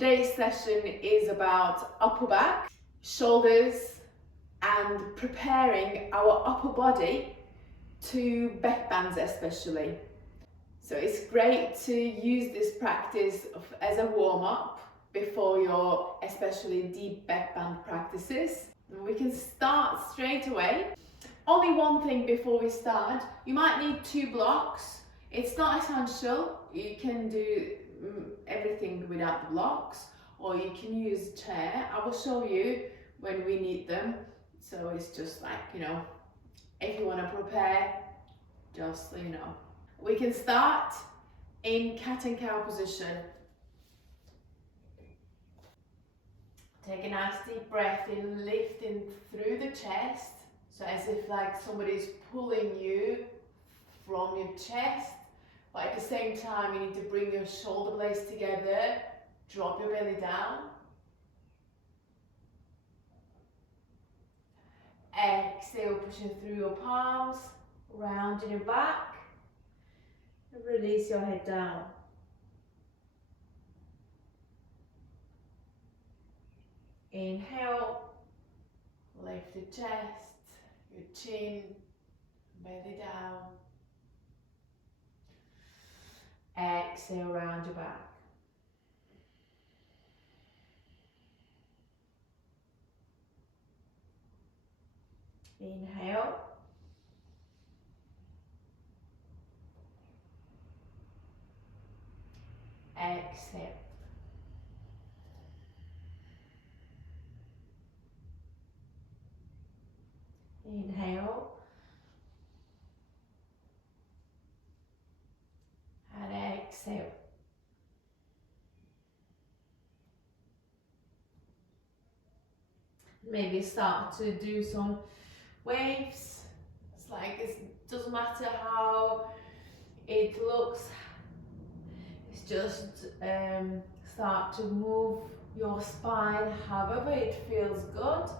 Today's session is about upper back, shoulders, and preparing our upper body to backbends especially. So it's great to use this practice as a warm-up before your especially deep backbend practices. And we can start straight away. Only one thing before we start, you might need 2 blocks. It's not essential, you can do everything without the blocks, or you can use chair. I will show you when we need them. So it's just like, if you want to prepare, just so you know. We can start in cat and cow position. Take a nice deep breath in, lifting through the chest. So as if like somebody's pulling you from your chest, but at the same time you need to bring your shoulder blades together, drop your belly down. Exhale, pushing through your palms, rounding your back, and release your head down. Inhale, lift the chest, your chin, belly down. Exhale, round your back. Inhale. Exhale. Inhale. And exhale. Maybe start to do some waves. It's like it doesn't matter how it looks. It's just start to move your spine however it feels good.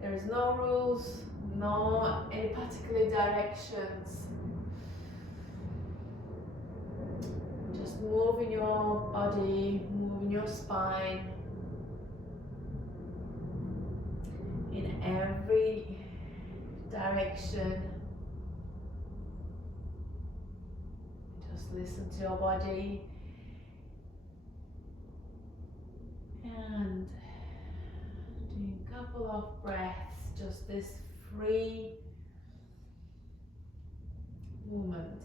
There is no rules, no any particular directions. Just moving your body, moving your spine in every direction. Just listen to your body and doing a couple of breaths, just this free movement.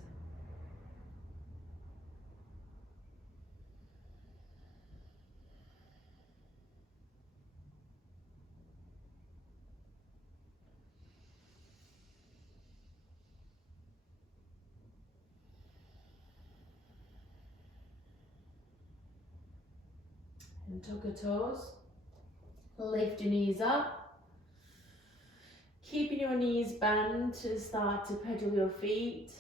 And tuck your toes, lift your knees up, keeping your knees bent to start to pedal your feet.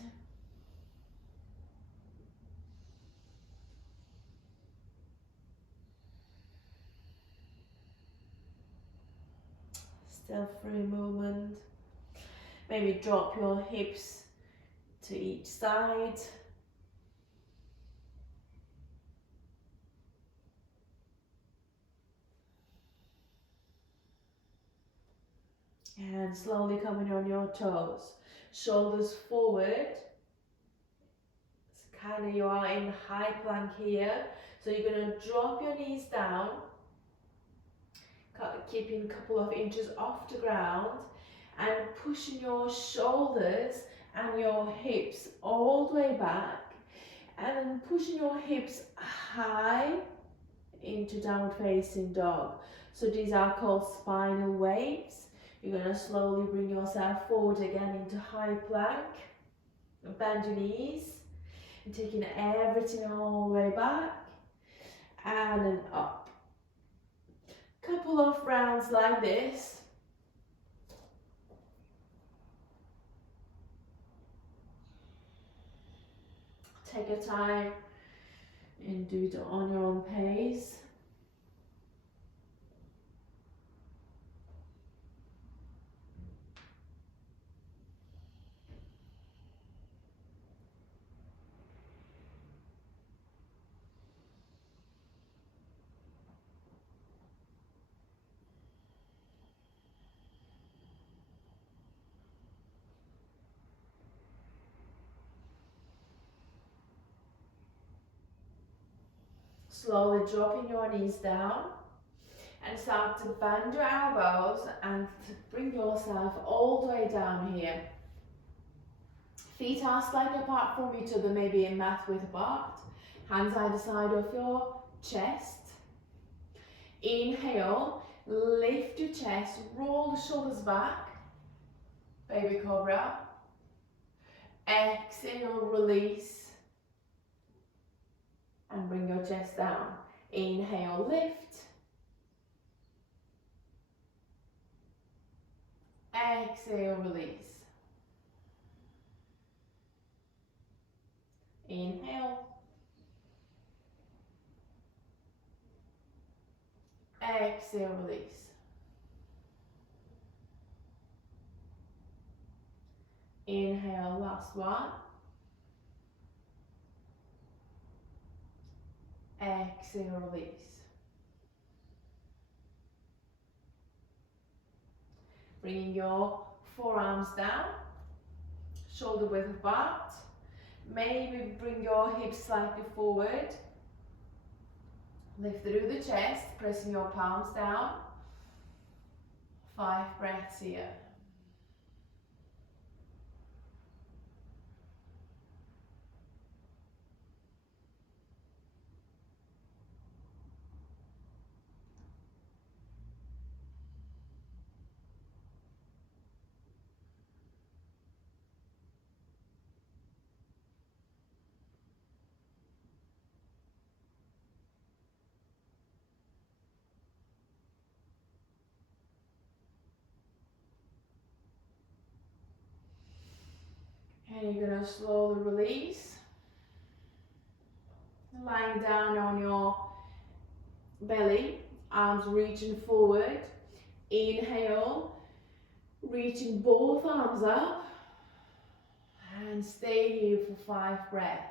Still free movement. Maybe drop your hips to each side. And slowly coming on your toes. Shoulders forward. It's kind of, you are in high plank here. So you're going to drop your knees down, keeping a couple of inches off the ground, and pushing your shoulders and your hips all the way back, and then pushing your hips high into downward facing dog. So these are called spinal waves. You're going to slowly bring yourself forward again into high plank. Bend your knees and taking everything all the way back and then up. Couple of rounds like this. Take your time and do it on your own pace. Slowly dropping your knees down and start to bend your elbows and to bring yourself all the way down here. Feet are slightly apart from each other, maybe in mat width apart. Hands either side of your chest. Inhale, lift your chest, roll the shoulders back. Baby cobra. Exhale, release. And bring your chest down. Inhale, lift. Exhale, release. Inhale. Exhale, release. Inhale, last one. Exhale, release. Bringing your forearms down, shoulder width apart. Maybe bring your hips slightly forward. Lift through the chest, pressing your palms down. 5 breaths here. And you're going to slowly release. Lying down on your belly, arms reaching forward. Inhale, reaching both arms up. And stay here for 5 breaths.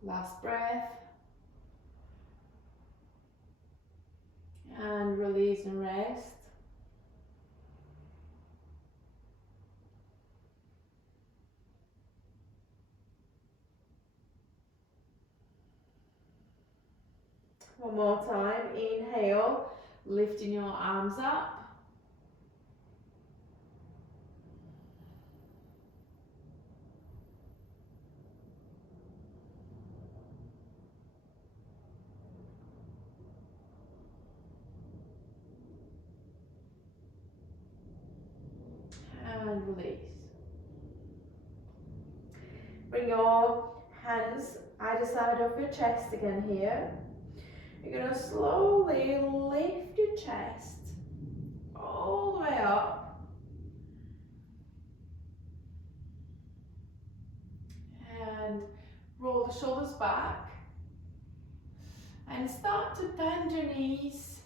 Last breath. And release and rest. One more time. Inhale, lifting your arms up. And release. Bring your hands either side of your chest again here. You're going to slowly lift your chest all the way up. And roll the shoulders back. And start to bend your knees.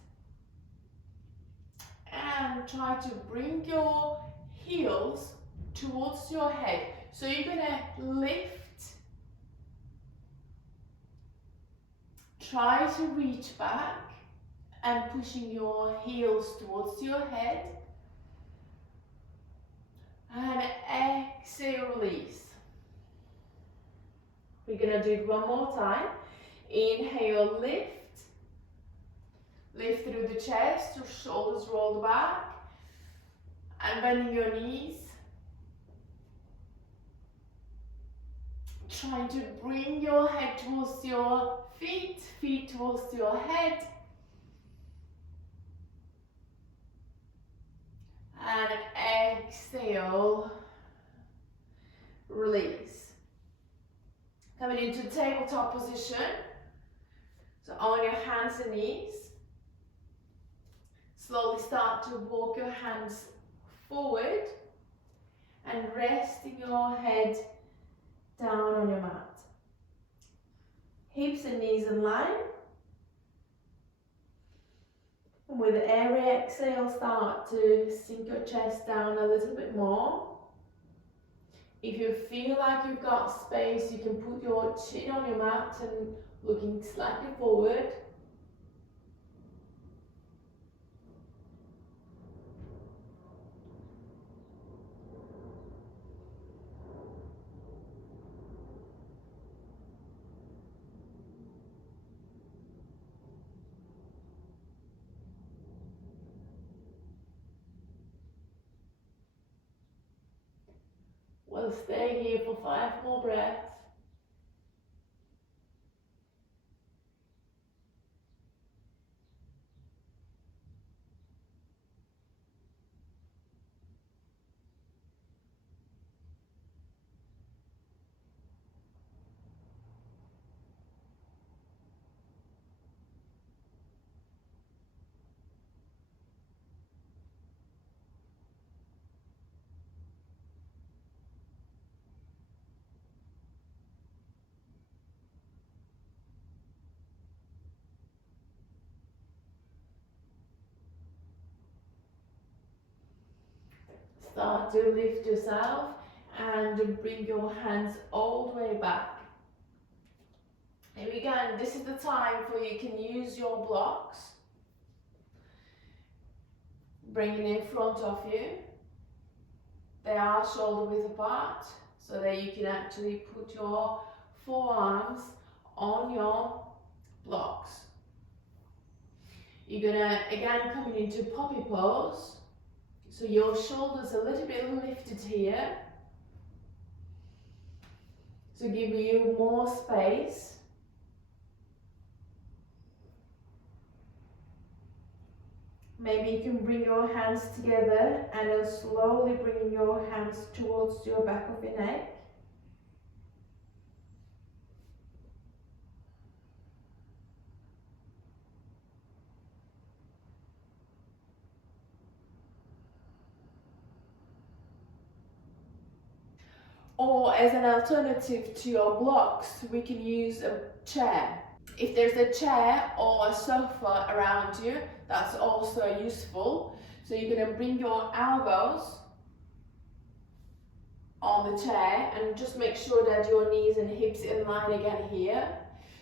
And try to bring your heels towards your head. So you're going to lift. Try to reach back and pushing your heels towards your head. And exhale, release. We're going to do it one more time. Inhale, lift. Lift through the chest, your shoulders rolled back. And bending your knees. Trying to bring your head towards your feet, feet towards your head. And exhale, release. Coming into tabletop position. So on your hands and knees. Slowly start to walk your hands forward and resting your head down on your mat. Hips and knees in line. And with every exhale, start to sink your chest down a little bit more. If you feel like you've got space, you can put your chin on your mat and looking slightly forward. We'll stay here for 5 more breaths. Start to lift yourself and bring your hands all the way back. And again, this is the time for you can use your blocks. Bring it in front of you. They are shoulder width apart, so that you can actually put your forearms on your blocks. You're gonna again coming into poppy pose. So your shoulders a little bit lifted here. So give you more space. Maybe you can bring your hands together and then slowly bring your hands towards your back of your neck. Or as an alternative to your blocks, we can use a chair. If there's a chair or a sofa around you, that's also useful. So you're going to bring your elbows on the chair and just make sure that your knees and hips in line again here.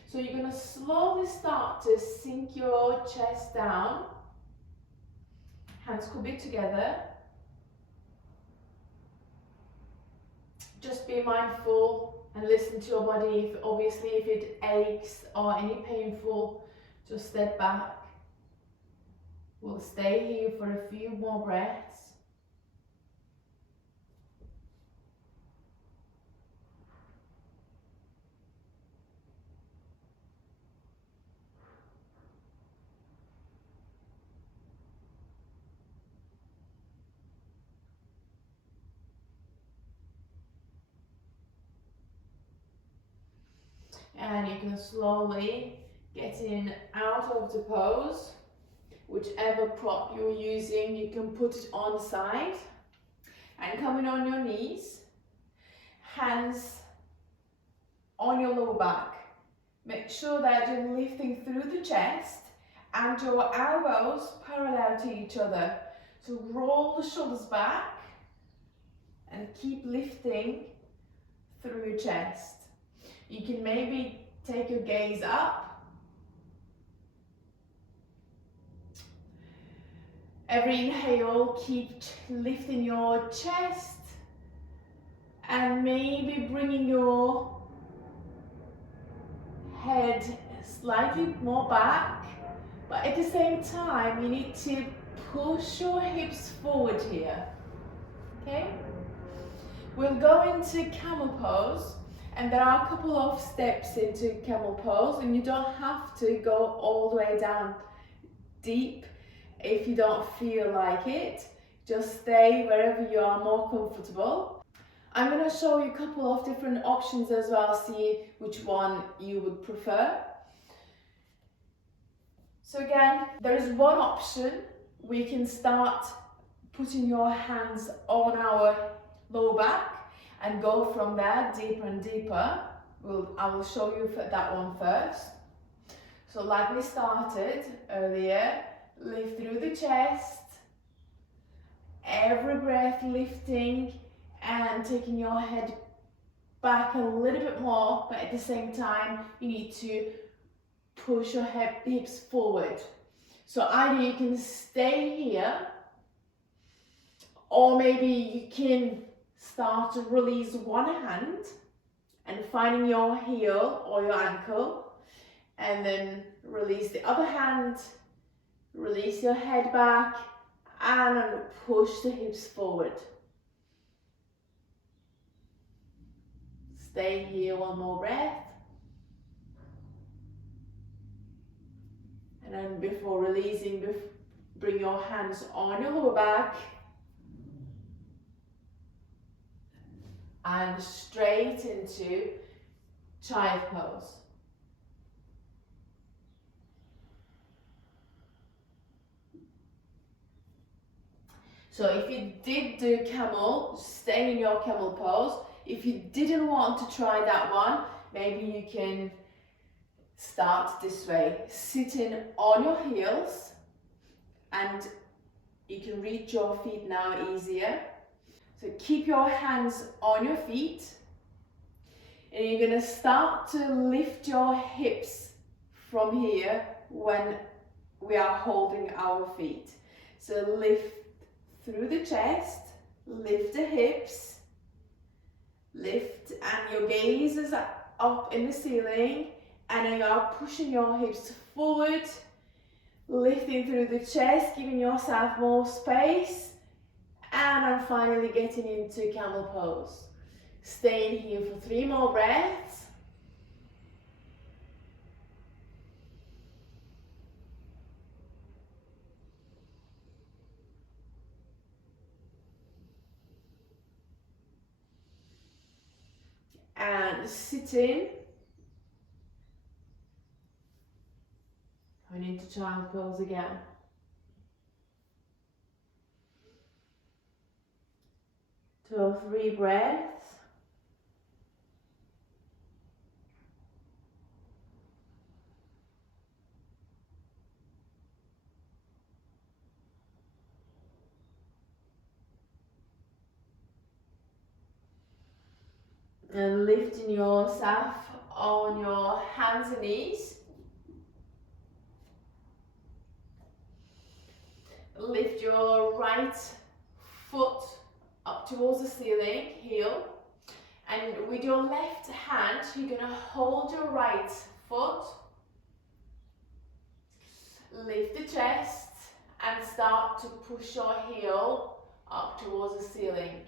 So you're going to slowly start to sink your chest down. Hands could be together. Just be mindful and listen to your body. Obviously if it aches or any painful, just step back. We'll stay here for a few more breaths. And you can slowly get in out of the pose. Whichever prop you're using, you can put it on the side. And coming on your knees, hands on your lower back. Make sure that you're lifting through the chest and your elbows parallel to each other. So roll the shoulders back and keep lifting through your chest. You can maybe take your gaze up. Every inhale, keep lifting your chest and maybe bringing your head slightly more back, but at the same time you need to push your hips forward here. Okay? We'll go into camel pose, and there are a couple of steps into camel pose, and you don't have to go all the way down deep if you don't feel like it. Just stay wherever you are more comfortable. I'm going to show you a couple of different options as well, see which one you would prefer. So again, there is one option. We can start putting your hands on our lower back and go from there deeper and deeper. I will show you that one first. So like we started earlier, lift through the chest, every breath lifting and taking your head back a little bit more, but at the same time you need to push your hips forward. So either you can stay here, or maybe you can start to release one hand and finding your heel or your ankle, and then release the other hand, release your head back and push the hips forward. Stay here, one more breath. And then before releasing, bring your hands on your lower back. And straight into child pose. So if you did do camel, stay in your camel pose. If you didn't want to try that one, maybe you can start this way. Sitting on your heels, and you can reach your feet now easier. So keep your hands on your feet, and you're going to start to lift your hips from here when we are holding our feet. So lift through the chest, lift the hips, lift, and your gaze is up in the ceiling, and then you are pushing your hips forward, lifting through the chest, giving yourself more space, and I'm finally getting into camel pose. Staying here for 3 more breaths. And sitting. Going into child pose again. So 3 breaths. And lifting yourself on your hands and knees. Lift your right foot up towards the ceiling, heel. And with your left hand, you're going to hold your right foot. Lift the chest and start to push your heel up towards the ceiling.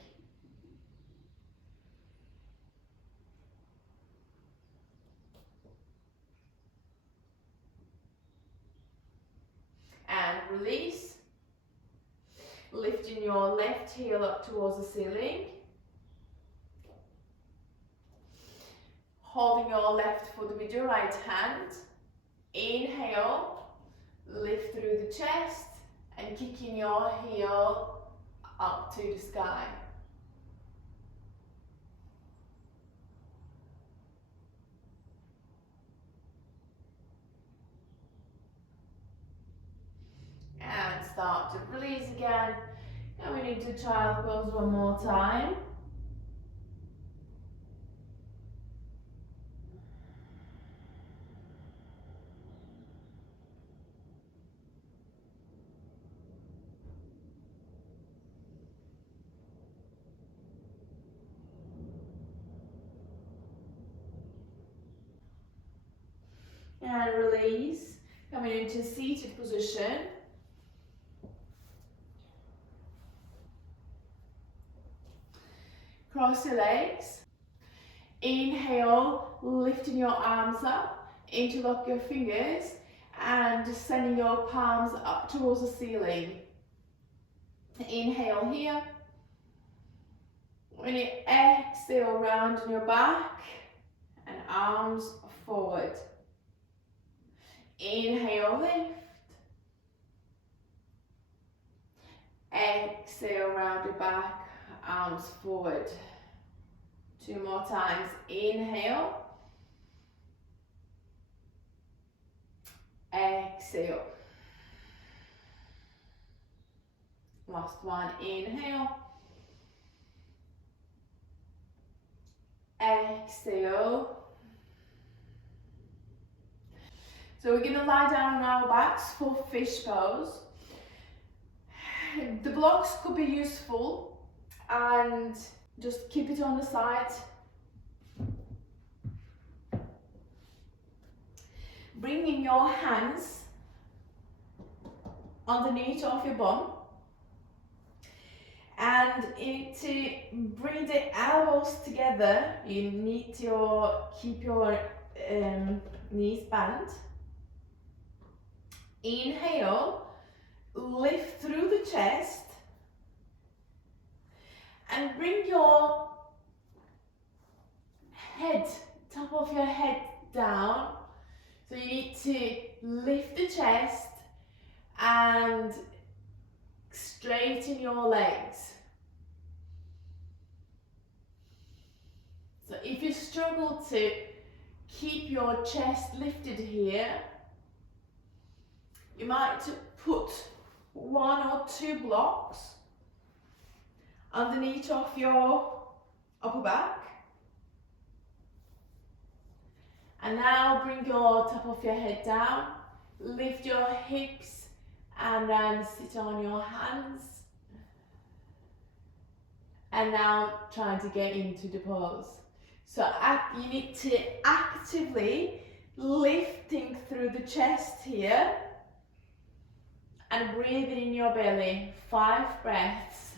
And release. Lifting your left heel up towards the ceiling. Holding your left foot with your right hand. Inhale, lift through the chest and kicking your heel up to the sky. And start to release again. Going into child pose one more time. And release. Coming into seated position. Cross your legs. Inhale, lifting your arms up, interlock your fingers, and sending your palms up towards the ceiling. Inhale here. When you exhale, round on your back and arms forward. Inhale, lift. Exhale, round your back, arms forward. 2 more times. Inhale. Exhale. Last one. Inhale. Exhale. So we're going to lie down on our backs for fish pose. The blocks could be useful, and just keep it on the side. Bringing your hands underneath of your bum, and And you need to bring the elbows together. You need to keep your knees bent. Inhale, lift through the chest and bring your head, top of your head down. So you need to lift the chest and straighten your legs. So if you struggle to keep your chest lifted here, you might put 1 or 2 blocks underneath of your upper back. And now bring your top of your head down, lift your hips and then sit on your hands. And now trying to get into the pose. So you need to actively lifting through the chest here and breathing in your belly. 5 breaths.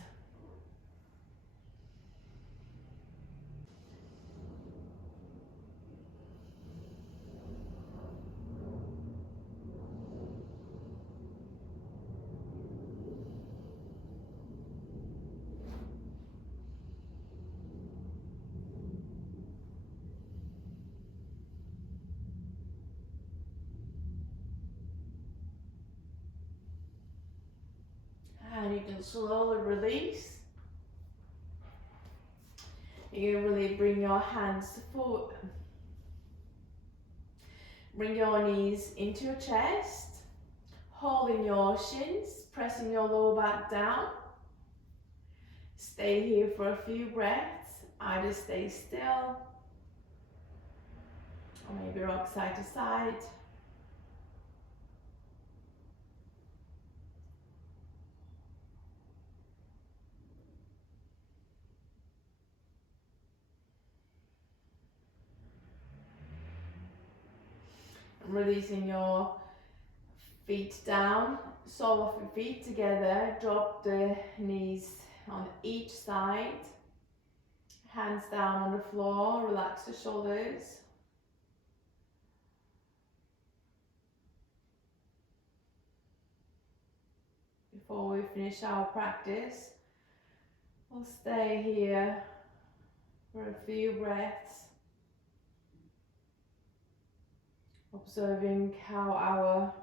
And you can slowly release. You really bring your hands forward. Bring your knees into your chest, holding your shins, pressing your lower back down. Stay here for a few breaths. Either stay still or maybe rock side to side. Releasing your feet down, sole of your feet together, drop the knees on each side, hands down on the floor, relax the shoulders. Before we finish our practice, we'll stay here for a few breaths, observing how our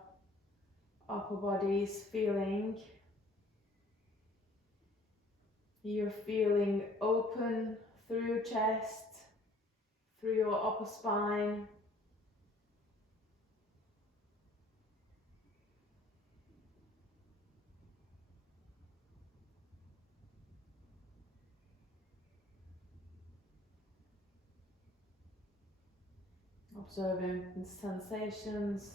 upper body is feeling. You're feeling open through your chest, through your upper spine. Observing the sensations.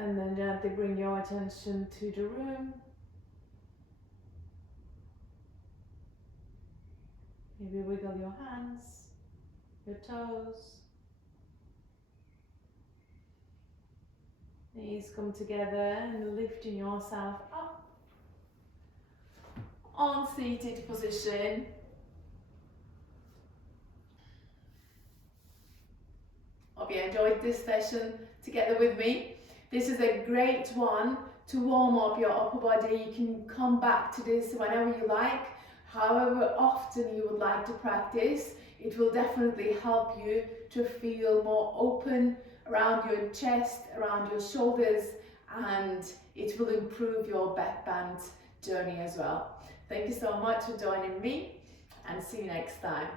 And then gently bring your attention to the room. Maybe wiggle your hands, your toes. Knees come together and lifting yourself up on seated position. Hope you enjoyed this session together with me. This is a great one to warm up your upper body. You can come back to this whenever you like, however often you would like to practice. It will definitely help you to feel more open around your chest, around your shoulders, and it will improve your backbend journey as well. Thank you so much for joining me, and see you next time.